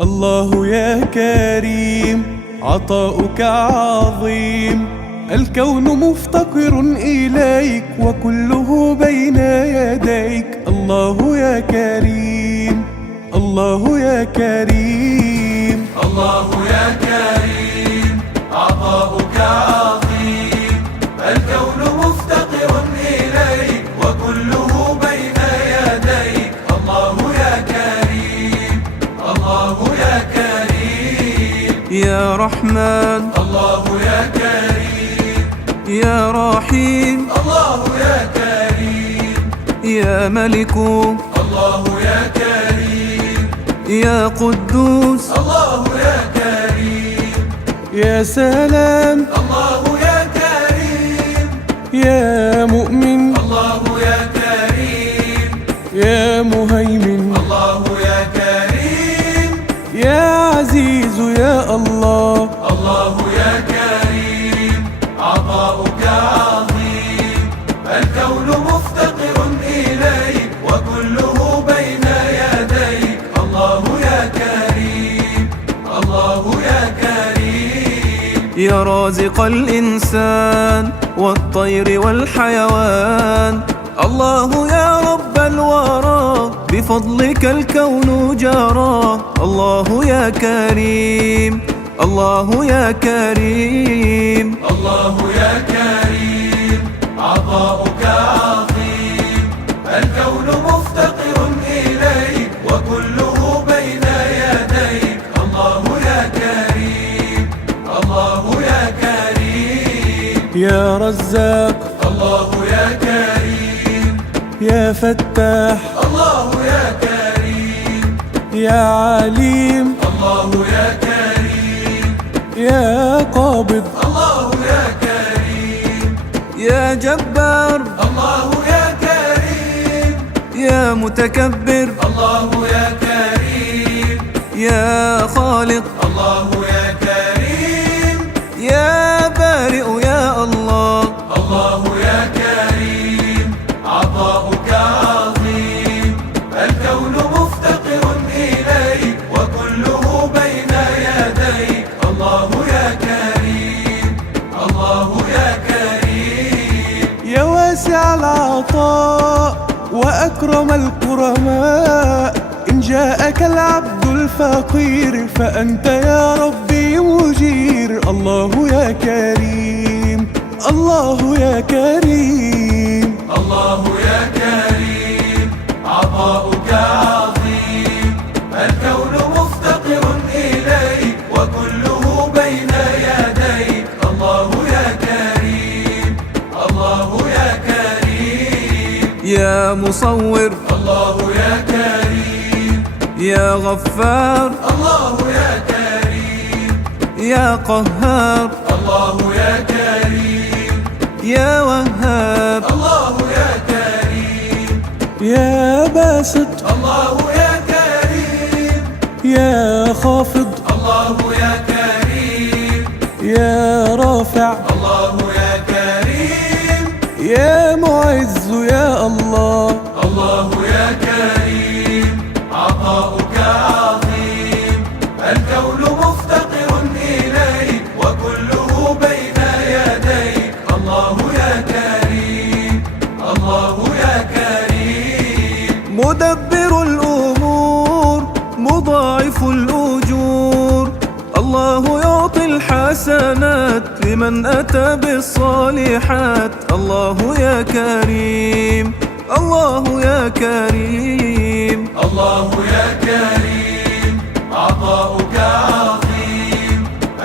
الله يا كريم عطاؤك عظيم، الكون مفتقر إليك وكله بين يديك. الله يا كريم، الله يا كريم، الله يا كريم عطاؤك عظيم، الكون مفتقر إليك وكله بين يديك. الله يا كريم، الله يا كريم، يا رحمن الله يا كريم، يا رحيم الله يا كريم، يا ملك الله يا كريم، يا قدوس الله يا كريم، يا سلام الله يا كريم، يا مؤمن، الله يا كريم، يا مهيمن، الله يا كريم، يا عزيز يا الله. الله يا كريم عطاؤك عظيم، الكون مفتقر إليك وكله بين يديك. الله يا كريم، الله يا كريم، يا رازق الإنسان والطير والحيوان. الله يا رب الورى بفضلك الكون جرى. الله يا كريم، الله يا كريم، الله يا كريم عطاؤك عظيم، الكون مفتقر إليك وكله بين يديك. الله يا كريم، الله يا كريم، يا رزاق، الله يا كريم، يا فتاح، الله يا كريم، يا عليم، الله يا كريم، يا قابض، الله يا كريم، يا جبار، الله يا كريم، يا متكبر، الله يا كريم، يا خالق، الله يا كريم، يا بارئ يا الله. الله يا كريم عطاؤك عظيم، الكون مفتقر إليك وكله بين يديك. الله يا كريم، الله يا كريم، يا واسع العطاء وأكرم الكرماء. إن جاءك العبد الفقير فأنت يا ربي مجير. الله يا كريم، الله يا كريم، الله يا كريم عطاؤك عظيم، الكون مفتقر إليك وكله بين يديك. الله يا كريم، الله يا كريم، يا مصور، الله يا كريم، يا غفار، الله يا كريم، يا قهار، الله يا كريم، يا وهاب. الله يا كريم، يا باسط، الله يا كريم، يا خافض، الله يا كريم، يا رافع، الله يا كريم، يا معز يا الله. الله يا كريم عطاؤك عظيم، الكون مفتقر إليك وكله بين يديك. الله يا كريم، الله يا كريم، مدبر الأمور مضاعف الأجور. الله يعطي الحسنات لمن أتى بالصالحات. الله يا كريم، الله يا كريم، الله يا كريم عطاؤك عظيم،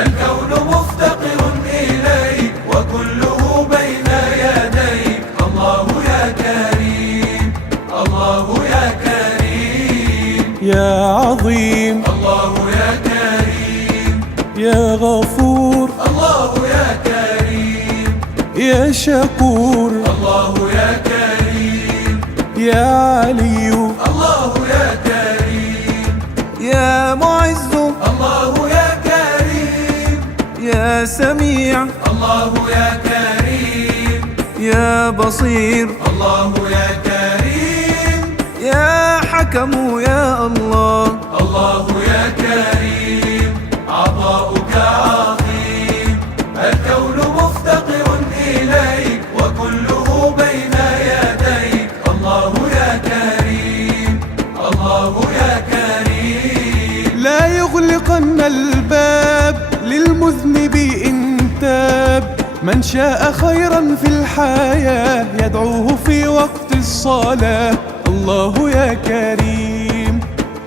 الكون مفتقر إليك وكله بين يديك. الله يا كريم، الله يا كريم، يا عظيم، الله يا كريم، يا غفور، الله يا كريم، يا شكور، الله يا كريم، يا علي، الله يا كريم، يا معز، الله يا كريم، يا سميع، الله يا كريم، يا بصير، الله يا كريم، يا حكم يا الله. الله يا كريم عطاؤك عظيم، الكون مفتقر إليك وكله بين يديك. الله يا كريم الله يا كريم. لا يغلقن الباب للمذنب إن تاب، من شاء خيرا في الحياة يدعوه في وقت الصلاة. الله يا كريم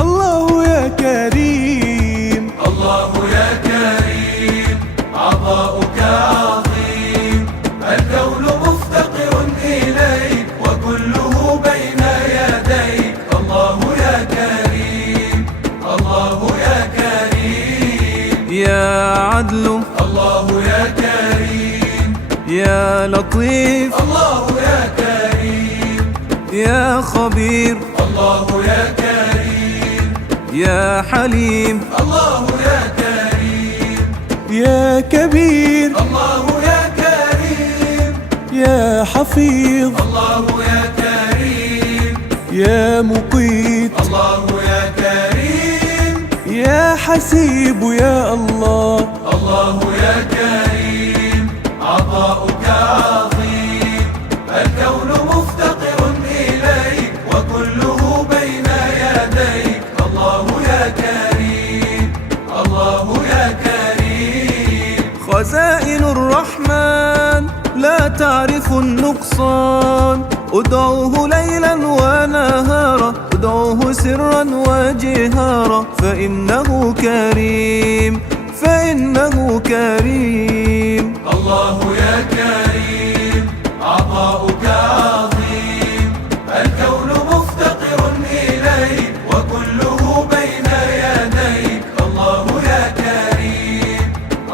الله يا كريم. الله يا كريم عطاؤك عظيم، الكون مفتقر إليك وكله بين يديك. الله يا كريم الله يا كريم. يا عدل الله يا كريم يا لطيف الله يا كريم. يا خبير الله يا كريم يا حليم الله يا كريم. يا كبير الله يا كريم يا حفيظ الله يا كريم. يا مقيت الله يا كريم يا حسيب يا الله. الله يا كريم عطاؤك عظيم، الكون مفتقر إليك وكله بين يديك. الله يا كريم الله يا كريم. خزائن الرحمن لا تعرف النقصان، ادعوه ليلا ونهارا، ادعوه سرا وجهارا، فإنه كريم فإنه كريم. الله يا كريم عطاؤك عظيم، الكون مفتقر إليك وكله بين يديك. الله يا كريم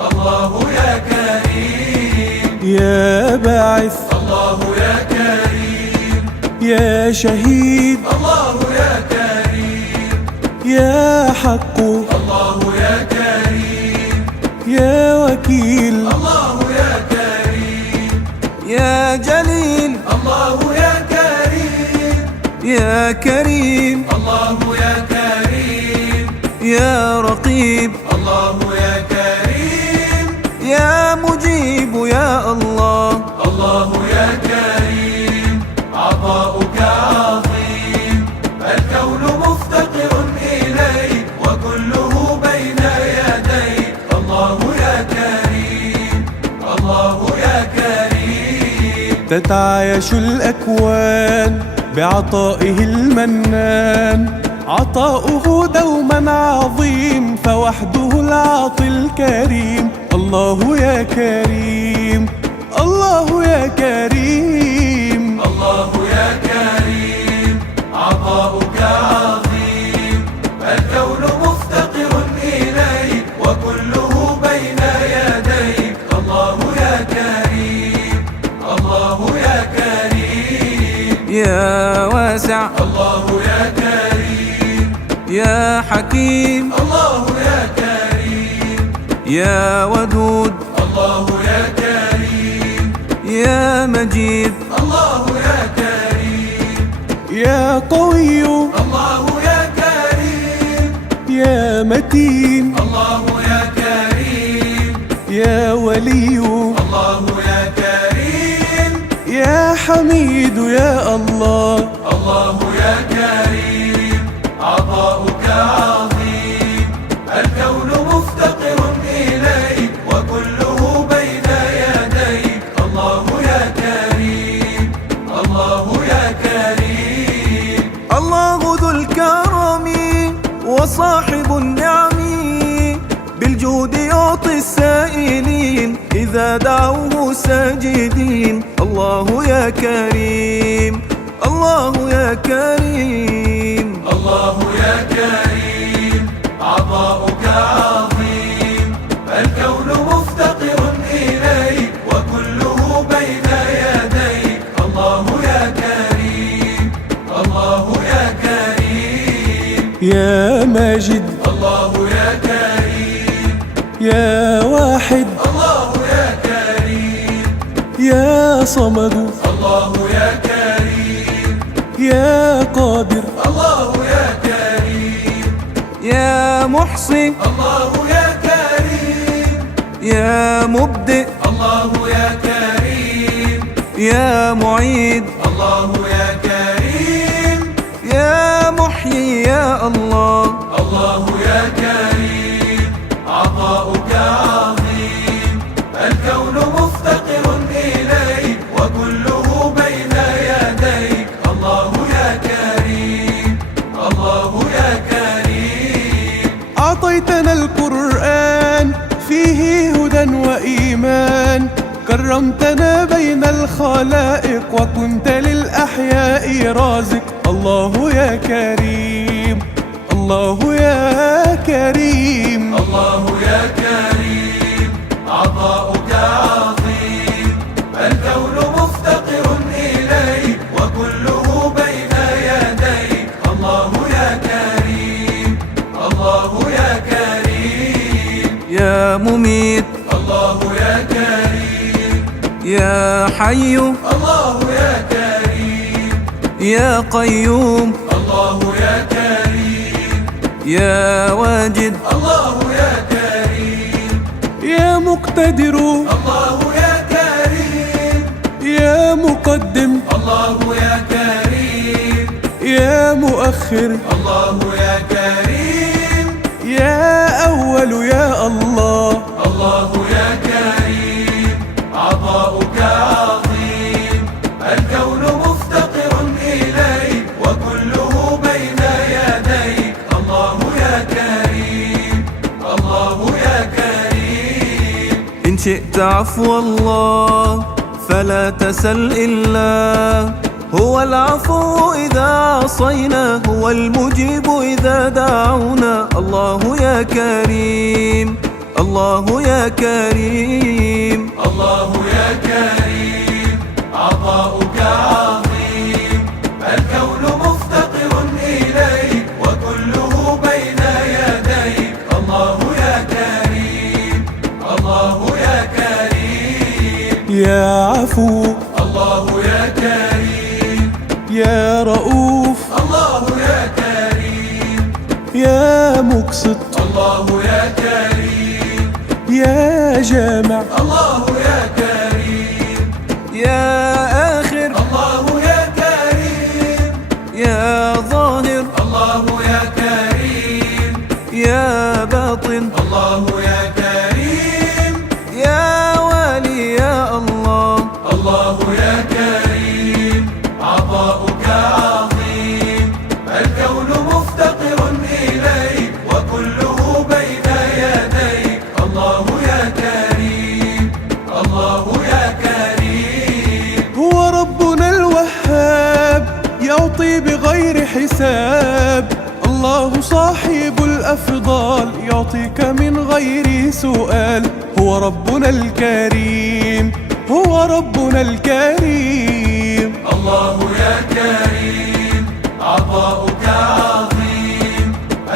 الله يا كريم. يا باعث الله يا كريم يا شهيد الله يا كريم. يا حق الله يا كريم يا وكيل الله يا كريم. يا جليل الله يا كريم يا كريم الله يا كريم. يا رقيب الله يا كريم يا مجيب يا الله. الله يا كريم عطاؤك عظيم، الكون مفتقر إليك وكله بين يديك. الله يا كريم الله يا كريم. تتعايش الأكوان بعطائه المنان، عطاؤه دوما عظيم فوحده العاطي الكريم. الله يا كريم الله يا كريم. الله يا كريم عطاؤك عظيم، الكون مفتقر إليك وكله بين يديك. الله يا كريم الله يا كريم. يا واسع الله يا كريم يا حكيم الله يا كريم. يا ودود الله يا كريم يا مجيد الله يا كريم. يا قوي الله يا كريم يا متين الله يا كريم. يا ولي الله يا كريم يا حميد يا الله. الله يا كريم عطاؤك عظيم، الكون مفتقر إليك وكله بين يديك. الله يا كريم الله يا كريم. الله ذو الكرم وصاحب النعم، بالجود يعطي السائلين إذا دعوه ساجدين. الله يا كريم الله يا كريم. الله يا كريم عطاؤك عظيم، الكون مفتقر إليك وكله بين يديك. الله يا كريم الله يا كريم. يا ماجد الله يا كريم يا واحد الله يا كريم. يا صمد الله يا كريم يا قادر الله يا كريم. يا محصي الله يا كريم، يا مبدئ الله يا كريم، يا معيد الله يا كريم، يا محيي يا الله. الله يا كريم، عطاؤك عظيم، الكون مفتقر إليك وكله بين يديك. الله يا كريم، الله يا كريم. أعطيتنا القرآن فيه هدى وإيمان، كرمتنا بين الخلائق وكنت للأحياء رازق. الله يا كريم، الله يا كريم. الله يا كريم، عطاؤك عظيم، الكون مفتقر إليك وكله بين يديك. الله يا كريم، الله يا كريم. يا مميت الله يا كريم، يا حي الله يا كريم، يا قيوم الله يا كريم، يا واجد الله يا كريم، يا مقتدر الله يا كريم، يا مقدم الله يا كريم، يا مؤخر الله يا كريم، يا أول يا الله. الله يا كريم، عطاؤك عظيم، الكون مفتقر إليك وكله بين يديك. الله يا كريم، الله يا كريم. إن شئت عفو الله فلا تسل إلا هو العفو إذا عصينا، هو المجيب إذا دعونا. الله يا كريم، الله يا كريم. الله يا كريم، عطاؤك عظيم، الكون مفتقر إليك وكله بين يديك. الله يا كريم، الله يا كريم. يا عفو الله يا كريم، يا رؤوف الله يا كريم، يا مقسط الله يا كريم، يا جامع الله يا كريم، يا آخر الله يا كريم، يا ظاهر الله يا كريم، يا باطن الله يا كريم، يا والي يا الله. الله يا كريم، عطاؤك عظيم، الكون مفتقر إليك وكله بين يديك. الله يا كريم، الله يا كريم. هو ربنا الوهاب يعطي بغير حساب. الله صاحب الأفضال يعطيك من غير سؤال. هو ربنا الكريم، هو ربنا الكريم. الله يا كريم، عطاؤك عظيم،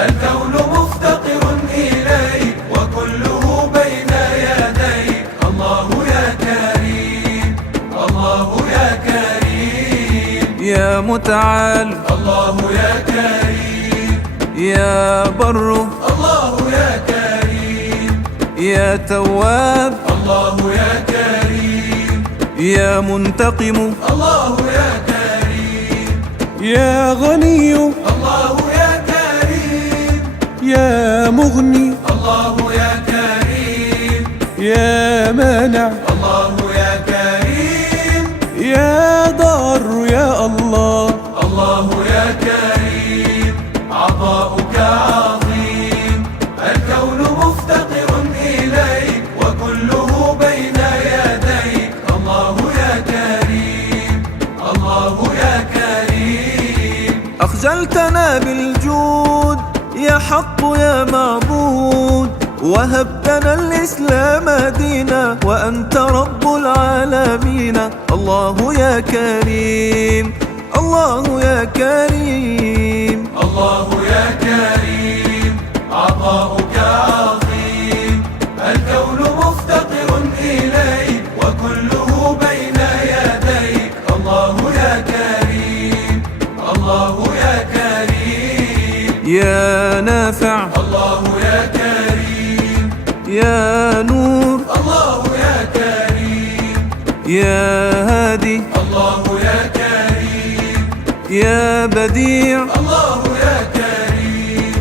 الكون مفتقر إليك وكله بين يديك. الله يا كريم، الله يا كريم. يا متعال الله يا كريم، يا بر الله يا كريم، يا تواب الله يا كريم، يا منتقم الله يا كريم، يا غني الله يا كريم، يا مغني الله يا كريم، يا مانع الله يا كريم، يا ضار يا الله. الله يا كريم، عطاؤك عظيم، الكون مفتقر إليك وكله بين يديك. الله يا كريم، الله يا كريم. أخجلتنا بالجود يا حق يا معبود، وهبتنا الإسلام دينا وأنت رب العالمين. الله يا كريم، الله يا كريم. الله يا كريم، عطاؤك عظيم، الكون مفتقر إليك وكله بين يديك. الله يا كريم، الله يا كريم. يا ناس نافع، الله يا كريم. يا نور، الله يا كريم. يا هادي، الله يا كريم. يا بديع، الله يا كريم.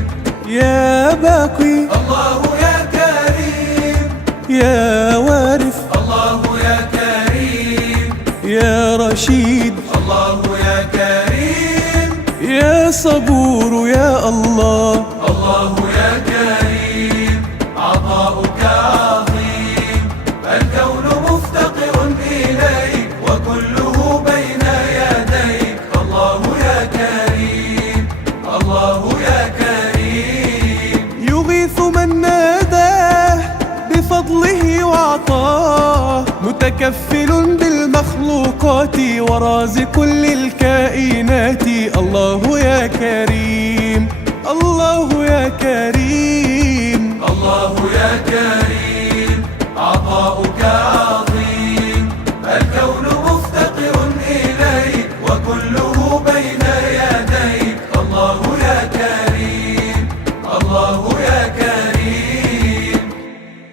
يا باقي، الله يا كريم. يا وارث، الله يا كريم. يا رشيد، الله يا كريم. يا صبور يا الله. الله يا كريم. عطاؤك عظيم، الكون مفتقر إليك وكله بين يديك. الله يا كريم. الله يا كريم. يغيث من ناداه بفضله وعطاه، متكفل بالمخلوقات ورازق للكائنات. الله يا كريم، الله يا كريم.